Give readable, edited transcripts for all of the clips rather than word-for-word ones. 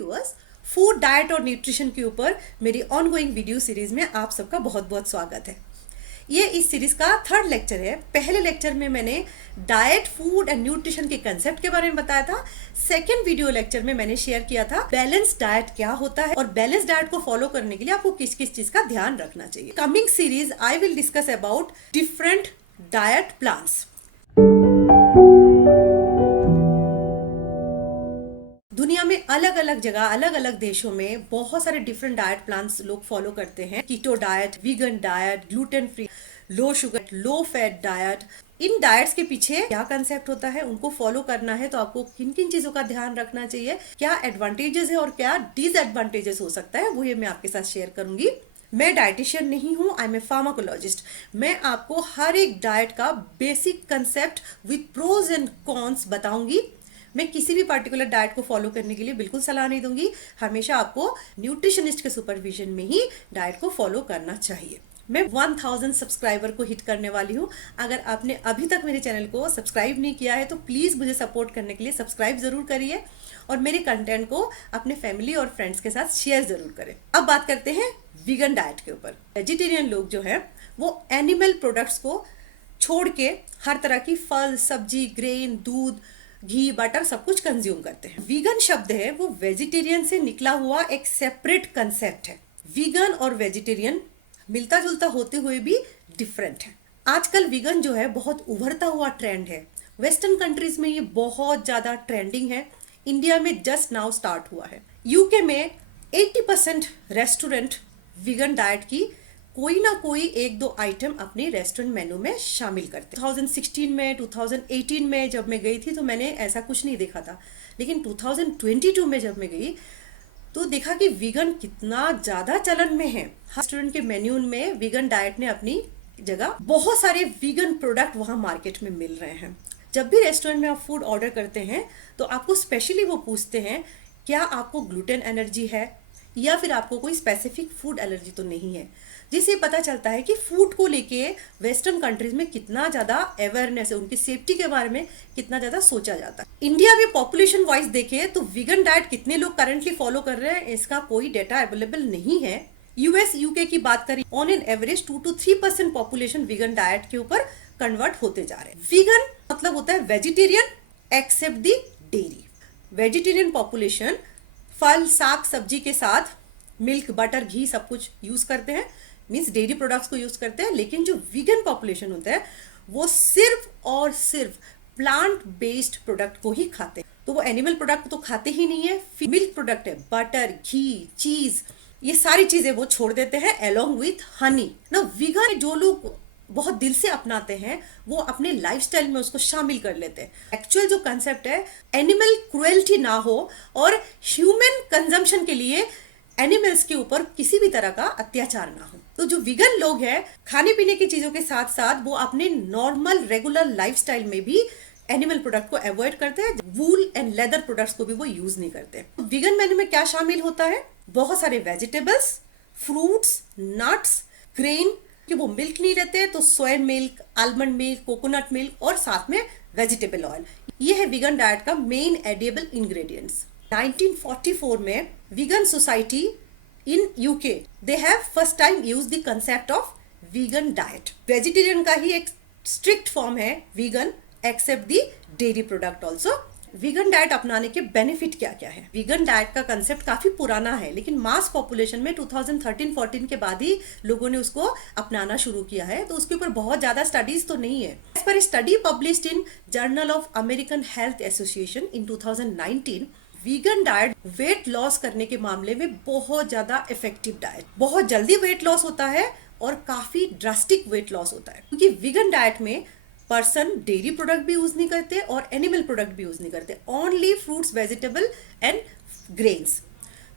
Viewers, food diet और nutrition के ऊपर मेरी ऑनगोइंग वीडियो सीरीज में आप सबका बहुत बहुत स्वागत है। ये इस सीरीज का थर्ड लेक्चर है। पहले लेक्चर में मैंने डाइट, फूड एंड न्यूट्रिशन के कंसेप्ट के बारे में बताया था। सेकंड वीडियो लेक्चर में मैंने शेयर किया था बैलेंस डाइट क्या होता है और बैलेंस डाइट को फॉलो करने के लिए आपको किस किस चीज का ध्यान रखना चाहिए। Coming series I will discuss about different diet plans. दुनिया में अलग अलग जगह, अलग अलग देशों में बहुत सारे डिफरेंट डाइट प्लान्स लोग फॉलो करते हैं। Keto diet, vegan diet, gluten free, low sugar, low fat diet. इन डाइट्स के पीछे क्या कंसेप्ट होता है, उनको फॉलो करना है तो आपको किन किन चीजों का ध्यान रखना चाहिए, क्या एडवांटेजेस है और क्या डिसएडवांटेजेस हो सकता है, वो ये मैं आपके साथ शेयर करूंगी। मैं डाइटिशियन नहीं हूँ, आई एम ए फार्माकोलॉजिस्ट। मैं आपको हर एक डाइट का basic concept with pros and cons बताऊंगी। मैं किसी भी पर्टिकुलर डाइट को फॉलो करने के लिए बिल्कुल सलाह नहीं दूंगी। हमेशा आपको न्यूट्रिशनिस्ट के सुपरविजन में ही डाइट को फॉलो करना चाहिए। मैं 1000 सब्सक्राइबर को हिट करने वाली हूँ। अगर आपने अभी तक मेरे चैनल को सब्सक्राइब नहीं किया है तो प्लीज़ मुझे सपोर्ट करने के लिए सब्सक्राइब ज़रूर करिए और मेरे कंटेंट को अपने फैमिली और फ्रेंड्स के साथ शेयर ज़रूर करें। अब बात करते हैं वीगन डाइट के ऊपर। वेजिटेरियन लोग जो है वो एनिमल प्रोडक्ट्स को छोड़ के हर तरह की फल, सब्जी, ग्रेन, दूध, घी, बटर सब कुछ कंज्यूम करते हैं। वीगन शब्द है वो वेजिटेरियन से निकला हुआ एक सेपरेट कंसेप्ट है। वीगन और वेजिटेरियन मिलता जुलता होते हुए भी डिफरेंट है। आजकल वीगन जो है बहुत उभरता हुआ ट्रेंड है। वेस्टर्न कंट्रीज में ये बहुत ज्यादा ट्रेंडिंग है। इंडिया में जस्ट नाउ स्टार्ट हुआ है। यूके में 80% रेस्टोरेंट वीगन डाइट की कोई ना कोई एक दो आइटम अपने रेस्टोरेंट मेनू में शामिल करते हैं। 2016 में, 2018 में जब मैं गई थी तो मैंने ऐसा कुछ नहीं देखा था, लेकिन 2022 में जब मैं गई तो देखा कि वीगन कितना ज्यादा चलन में है। रेस्टोरेंट के मेन्यू में वीगन डाइट ने अपनी जगह, बहुत सारे वीगन प्रोडक्ट वहाँ मार्केट में मिल रहे हैं। जब भी रेस्टोरेंट में आप फूड ऑर्डर करते हैं तो आपको स्पेशली वो पूछते हैं क्या आपको ग्लूटेन एलर्जी है या फिर आपको कोई स्पेसिफिक फूड एलर्जी तो नहीं है, जिससे पता चलता है कि फूड को लेके वेस्टर्न कंट्रीज में कितना ज्यादा अवेयरनेस है, उनकी सेफ्टी के बारे में कितना ज्यादा सोचा जाता है। इंडिया में पॉपुलेशन वाइज देखे तो वीगन डाइट कितने लोग करंटली फॉलो कर रहे हैं इसका कोई डेटा अवेलेबल नहीं है। यूएस, यूके की बात करें, on an average 2 to 3% population vegan diet के ऊपर कन्वर्ट होते जा रहे हैं। वीगन मतलब होता है वेजिटेरियन एक्सेप्ट दी डेयरी। वेजिटेरियन पॉपुलेशन फल, साग, सब्जी के साथ मिल्क, बटर, घी सब कुछ यूज करते हैं, मीन्स डेयरी प्रोडक्ट्स को यूज करते हैं। लेकिन जो वीगन पॉपुलेशन होता है वो सिर्फ और सिर्फ प्लांट बेस्ड प्रोडक्ट को ही खाते हैं। तो वो एनिमल प्रोडक्ट तो खाते ही नहीं है। मिल्क प्रोडक्ट है, बटर, घी, चीज, ये सारी चीजें वो छोड़ देते हैं अलोंग विथ हनी। ना वीगन जो लोग बहुत दिल से अपनाते हैं वो अपने लाइफस्टाइल में उसको शामिल कर लेते हैं। एक्चुअल जो कंसेप्ट है एनिमल क्रुएल्टी ना हो और ह्यूमन कंजम्पशन के लिए एनिमल्स के ऊपर किसी भी तरह का अत्याचार ना हो। तो जो वीगन लोग हैं खाने पीने की चीजों के साथ साथ वो अपने नॉर्मल रेगुलर लाइफस्टाइल में भी एनिमल प्रोडक्ट को अवॉइड करते हैं। वूल एंड लेदर प्रोडक्ट्स को भी वो यूज नहीं करते। तो वीगन मेन्यू में क्या शामिल होता है? बहुत सारे वेजिटेबल्स, फ्रूट्स, नट्स, ग्रेन कि वो मिल्क नहीं लेते तो soya milk, almond milk, coconut milk और साथ में वेजिटेबल ऑयल। ये है वीगन डाइट का मेन एडिएबल इंग्रेडिएंट्स। 1944 में vegan society in UK they have first time use the concept of vegan diet. Vegetarian का ही एक स्ट्रिक्ट फॉर्म है vegan except the dairy product also. Vegan diet अपनाने के बेनिफिट क्या क्या है? वीगन डाइट का कंसेप्ट काफी पुराना है लेकिन मास पॉपुलेशन में 2013-14 के बाद ही लोगों ने उसको अपनाना शुरू किया है, तो उसके ऊपर बहुत ज्यादा स्टडीज तो नहीं है। एज पर study published in journal of American health association in 2019, vegan diet weight loss करने के मामले में बहुत ज्यादा इफेक्टिव डाइट। बहुत जल्दी वेट लॉस होता है और काफी ड्रास्टिक वेट लॉस होता है क्योंकि वीगन डाइट में पर्सन डेयरी प्रोडक्ट भी यूज नहीं करते और एनिमल प्रोडक्ट भी यूज नहीं करते, only fruits, vegetable and grains.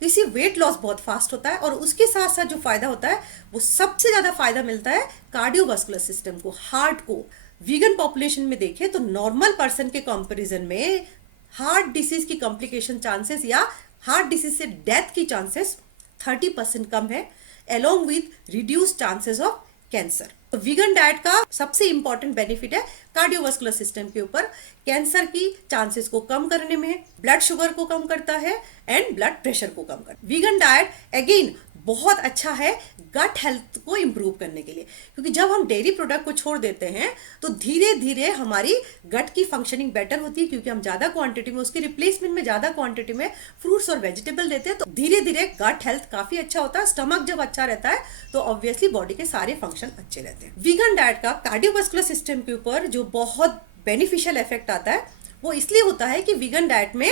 तो इसी वेट लॉस बहुत फास्ट होता है और उसके साथ साथ जो फायदा होता है वो सबसे ज्यादा फायदा मिलता है कार्डियोवास्कुलर सिस्टम को, हार्ट को। वीगन पॉपुलेशन में देखें तो नॉर्मल पर्सन के कंपैरिजन में हार्ट डिसीज की कॉम्प्लिकेशन चांसेस या हार्ट डिसीज से डेथ की चांसेस 30% कम है, along with reduce chances of cancer. तो वीगन डाइट का सबसे इंपॉर्टेंट बेनिफिट है कार्डियोवास्कुलर सिस्टम के ऊपर, कैंसर की चांसेस को कम करने में, ब्लड शुगर को कम करता है एंड ब्लड प्रेशर को कम करता है। वीगन डाइट अगेन बहुत अच्छा है गट हेल्थ को इम्प्रूव करने के लिए, क्योंकि जब हम डेयरी प्रोडक्ट को छोड़ देते हैं तो धीरे धीरे हमारी गट की फंक्शनिंग बेटर होती है, क्योंकि हम ज्यादा क्वांटिटी में उसके रिप्लेसमेंट में ज्यादा क्वांटिटी में फ्रूट्स और वेजिटेबल देते हैं, तो धीरे धीरे गट हेल्थ काफी अच्छा होता है। स्टमक जब अच्छा रहता है तो ऑब्वियसली बॉडी के सारे फंक्शन अच्छे रहते हैं। वीगन डाइट का कार्डियोवास्कुलर सिस्टम के ऊपर जो बहुत बेनिफिशियल इफेक्ट आता है वो इसलिए होता है कि वीगन डाइट में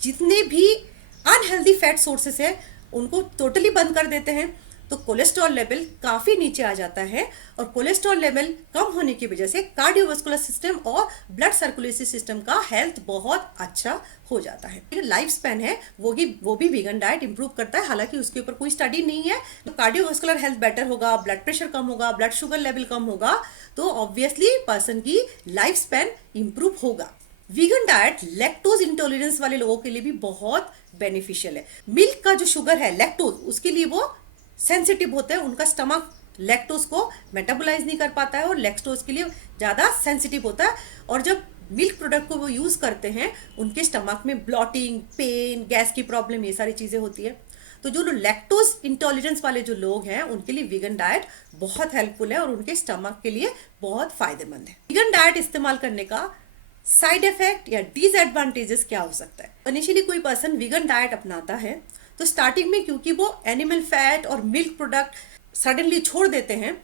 जितने भी अनहेल्दी फैट सोर्सेस है उनको टोटली बंद कर देते हैं, तो कोलेस्ट्रॉल लेवल काफी नीचे आ जाता है, और कोलेस्ट्रॉल लेवल कम होने की वजह से कार्डियोवास्कुलर सिस्टम और ब्लड सर्कुलेटरी सिस्टम का हेल्थ बहुत अच्छा हो जाता है। लाइफ स्पैन है वो भी वीगन डाइट इंप्रूव करता है, हालांकि उसके ऊपर कोई स्टडी नहीं है। तो कार्डियोवास्कुलर हेल्थ बेटर होगा, ब्लड प्रेशर कम होगा, ब्लड शुगर लेवल कम होगा, तो ऑब्वियसली पर्सन की लाइफ स्पैन इंप्रूव होगा। वीगन डाइट लैक्टोज इंटॉलरेंस वाले लोगों के लिए भी बहुत बेनिफिशियल है। मिल्क का जो शुगर है लैक्टोज, उसके लिए वो सेंसिटिव होते हैं, उनका स्टमक लैक्टोज को मेटाबोलाइज नहीं कर पाता है और लैक्टोज के लिए ज्यादा सेंसिटिव होता है, और जब मिल्क प्रोडक्ट को वो यूज करते हैं उनके स्टमक में ब्लॉटिंग, पेन, गैस की प्रॉब्लम, ये सारी चीजें होती है। तो जो लैक्टोज इंटॉलरेंस वाले जो लोग हैं उनके लिए वीगन डाइट बहुत हेल्पफुल है और उनके स्टमक के लिए बहुत फायदेमंद है। वीगन डाइट इस्तेमाल करने का साइड इफेक्ट या डिसएडवांटेजेस क्या हो सकता है? इनिशियली कोई पर्सन वीगन डाइट अपनाता है तो स्टार्टिंग में क्योंकि वो एनिमल फैट और मिल्क प्रोडक्ट सडनली छोड़ देते हैं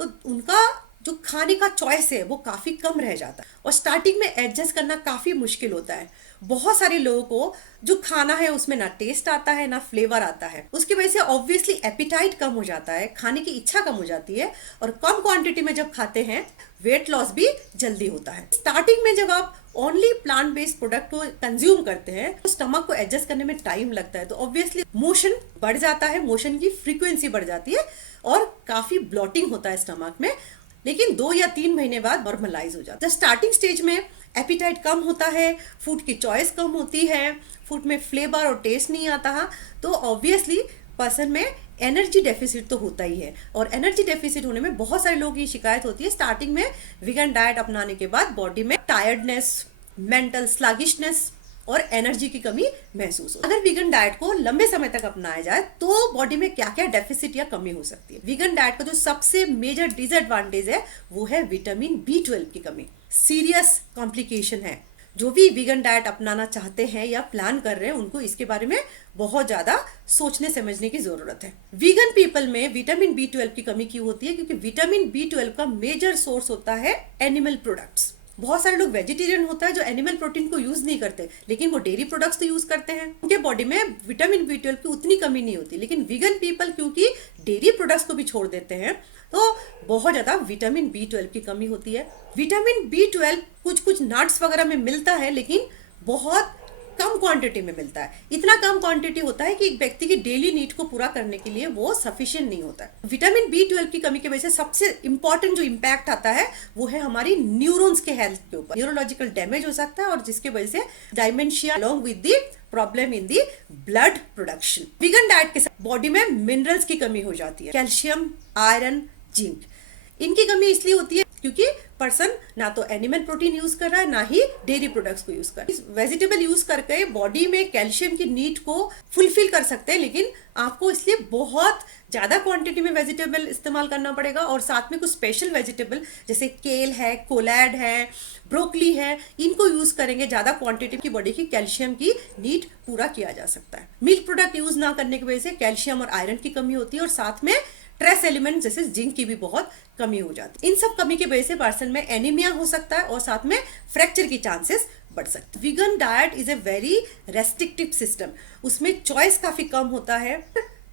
तो उनका जो खाने का चॉइस है वो काफी कम रह जाता है और स्टार्टिंग में एडजस्ट करना काफी मुश्किल होता है। बहुत सारे लोगों को जो खाना है उसमें ना टेस्ट आता है ना फ्लेवर आता है, उसकी वजह से ऑब्वियसली एपिटाइट कम हो जाता है, खाने की इच्छा कम हो जाती है, और कम क्वांटिटी में जब खाते हैं वेट लॉस भी जल्दी होता है। स्टार्टिंग में जब आप ओनली प्लांट बेस्ड प्रोडक्ट को कंज्यूम करते हैं तो स्टमक को एडजस्ट करने में टाइम लगता है, तो ऑब्वियसली मोशन बढ़ जाता है, मोशन की फ्रीक्वेंसी बढ़ जाती है और काफी ब्लॉटिंग होता है स्टमक में, लेकिन 2 या 3 महीने बाद नॉर्मलाइज हो जाता है। स्टार्टिंग स्टेज में एपिटाइट कम होता है, फूड की चॉइस कम होती है, फूड में फ्लेवर और टेस्ट नहीं आता है, तो ऑब्वियसली पर्सन में एनर्जी डेफिसिट तो होता ही है, और एनर्जी डेफिसिट होने में बहुत सारे लोगों की शिकायत होती है स्टार्टिंग में वीगन डाइट अपनाने के बाद बॉडी में टायर्डनेस, मेंटल स्लगिशनेस और एनर्जी की कमी महसूस हो। अगर वीगन डाइट को लंबे समय तक अपनाया जाए तो बॉडी में क्या क्या डेफिसिट या कमी हो सकती है? वीगन डाइट का जो सबसे मेजर डिसएडवांटेज है वो है विटामिन B12 की कमी। सीरियस कॉम्प्लिकेशन है। जो भी वीगन डाइट अपनाना चाहते हैं या प्लान कर रहे हैं उनको इसके बारे में बहुत ज्यादा सोचने समझने की जरूरत है। वीगन पीपल में विटामिन B12 की कमी क्यों होती है? क्योंकि विटामिन B12 का मेजर सोर्स होता है एनिमल प्रोडक्ट्स। बहुत सारे लोग वेजिटेरियन होता है जो एनिमल प्रोटीन को यूज नहीं करते, लेकिन वो डेयरी प्रोडक्ट्स तो यूज करते हैं, उनके बॉडी में विटामिन B12 की उतनी कमी नहीं होती। लेकिन वीगन पीपल क्योंकि डेयरी प्रोडक्ट्स को भी छोड़ देते हैं तो बहुत ज्यादा विटामिन B12 की कमी होती है। विटामिन B12 कुछ कुछ नट्स वगैरह में मिलता है, लेकिन बहुत कम क्वांटिटी में मिलता है। इतना कम क्वांटिटी होता है कि एक व्यक्ति की डेली नीड को पूरा करने के लिए वो सफिशिएंट नहीं होता है। विटामिन B12 की कमी की वजह से सबसे इंपॉर्टेंट जो इम्पैक्ट आता है वो है हमारी न्यूरॉन्स के हेल्थ के ऊपर। न्यूरोलॉजिकल डैमेज हो सकता है और जिसकी वजह से dementia along with the problem in the blood production. Vegan diet के साथ बॉडी में मिनरल्स की कमी हो जाती है, कैल्शियम, आयरन, जिंक। इनकी कमी इसलिए होती है क्योंकि पर्सन ना तो एनिमल प्रोटीन यूज कर रहा है ना ही डेयरी प्रोडक्ट्स को यूज कर रहा है। वेजिटेबल यूज करके बॉडी में कैल्शियम की नीड को फुलफिल कर सकते हैं, लेकिन आपको इसलिए बहुत ज्यादा क्वांटिटी में वेजिटेबल इस्तेमाल करना पड़ेगा, और साथ में कुछ स्पेशल वेजिटेबल जैसे केल है, कोलैड है, ब्रोकली है, इनको यूज करेंगे ज्यादा क्वांटिटी की बॉडी की कैल्शियम की नीड पूरा किया जा सकता है। मिल्क प्रोडक्ट यूज ना करने की वजह से कैल्शियम और आयरन की कमी होती है, और साथ में ट्रेस एलिमेंट जैसे जिंक की भी बहुत कमी हो जाती है। इन सब कमी की वजह से पर्सन में एनीमिया हो सकता है और साथ में फ्रैक्चर की चांसेस बढ़ सकते हैं। Vegan diet is a very restrictive system, उसमें चॉइस काफी कम होता है।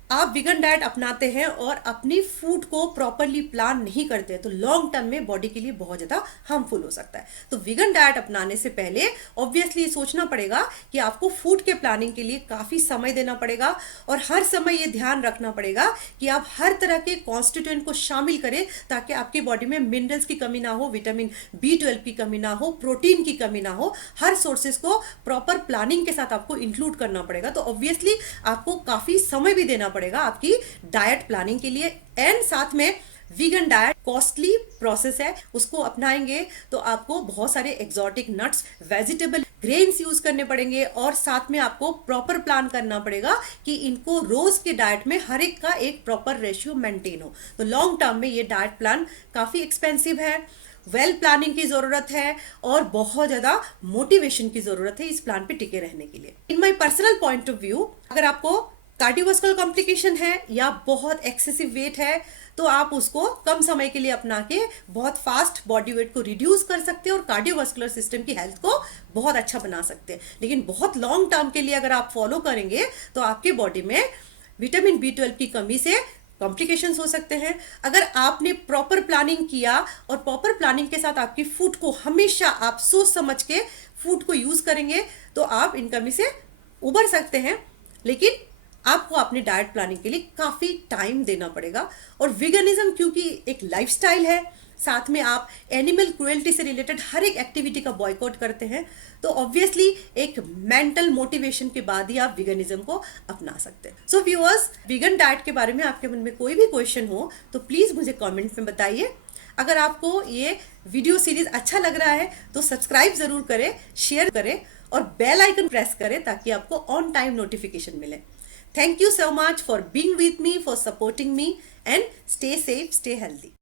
आप वीगन डाइट अपनाते हैं और अपनी फूड को प्रॉपरली प्लान नहीं करते तो लॉन्ग टर्म में बॉडी के लिए बहुत ज्यादा हार्मफुल हो सकता है। तो वीगन डाइट अपनाने से पहले ऑब्वियसली सोचना पड़ेगा कि आपको फूड के प्लानिंग के लिए काफी समय देना पड़ेगा, और हर समय ये ध्यान रखना पड़ेगा कि आप हर तरह के कॉन्स्टिट्यूएंट को शामिल करें ताकि आपकी बॉडी में मिनरल्स की कमी ना हो, विटामिन B12 की कमी ना हो, प्रोटीन की कमी ना हो। हर सोर्सेज को प्रॉपर प्लानिंग के साथ आपको इंक्लूड करना पड़ेगा। तो ऑब्वियसली आपको काफी समय भी देना पड़ेगा आपकी डाइट प्लानिंग के लिए, एंड साथ में वीगन डाइट कॉस्टली प्रोसेस है, उसको अपनाएंगे तो आपको बहुत सारे exotic nuts, vegetable, grains use करने पड़ेंगे और साथ में आपको प्रॉपर प्लान करना पड़ेगा कि इनको रोज के डाइट में हर एक का एक प्रॉपर रेशियो मेंटेन हो। तो लॉन्ग टर्म में ये डाइट प्लान काफी एक्सपेंसिव है, वेल प्लानिंग की जरूरत है और बहुत ज्यादा मोटिवेशन की जरूरत है इस प्लान पे टिके रहने के लिए। In my personal point of view, अगर आपको कार्डियोवास्कुलर कॉम्प्लिकेशन है या बहुत एक्सेसिव वेट है तो आप उसको कम समय के लिए अपना के बहुत फास्ट बॉडी वेट को रिड्यूस कर सकते हैं और कार्डियोवास्कुलर सिस्टम की हेल्थ को बहुत अच्छा बना सकते हैं। लेकिन बहुत लॉन्ग टर्म के लिए अगर आप फॉलो करेंगे तो आपके बॉडी में विटामिन B12 की कमी से कॉम्प्लिकेशंस हो सकते हैं। अगर आपने प्रॉपर प्लानिंग किया और प्रॉपर प्लानिंग के साथ आपकी फूड को हमेशा आप सोच समझ के फूड को यूज करेंगे तो आप इन कमी से उबर सकते हैं। लेकिन आपको अपने डाइट प्लानिंग के लिए काफी टाइम देना पड़ेगा। और विगनिज्म क्योंकि एक लाइफस्टाइल है, साथ में आप एनिमल क्रुएल्टी से रिलेटेड हर एक एक्टिविटी का बॉयकॉट करते हैं, तो ऑब्वियसली एक मेंटल मोटिवेशन के बाद ही आप विगनिज्म को अपना सकते हैं। सो व्यूअर्स, विगन डाइट के बारे में आपके मन में कोई भी क्वेश्चन हो तो प्लीज मुझे कमेंट में बताइए। अगर आपको ये वीडियो सीरीज अच्छा लग रहा है तो सब्सक्राइब जरूर करें, शेयर करें और बेल आइकन प्रेस करें ताकि आपको ऑन टाइम नोटिफिकेशन मिले। Thank you so much for being with me, for supporting me, and stay safe, stay healthy.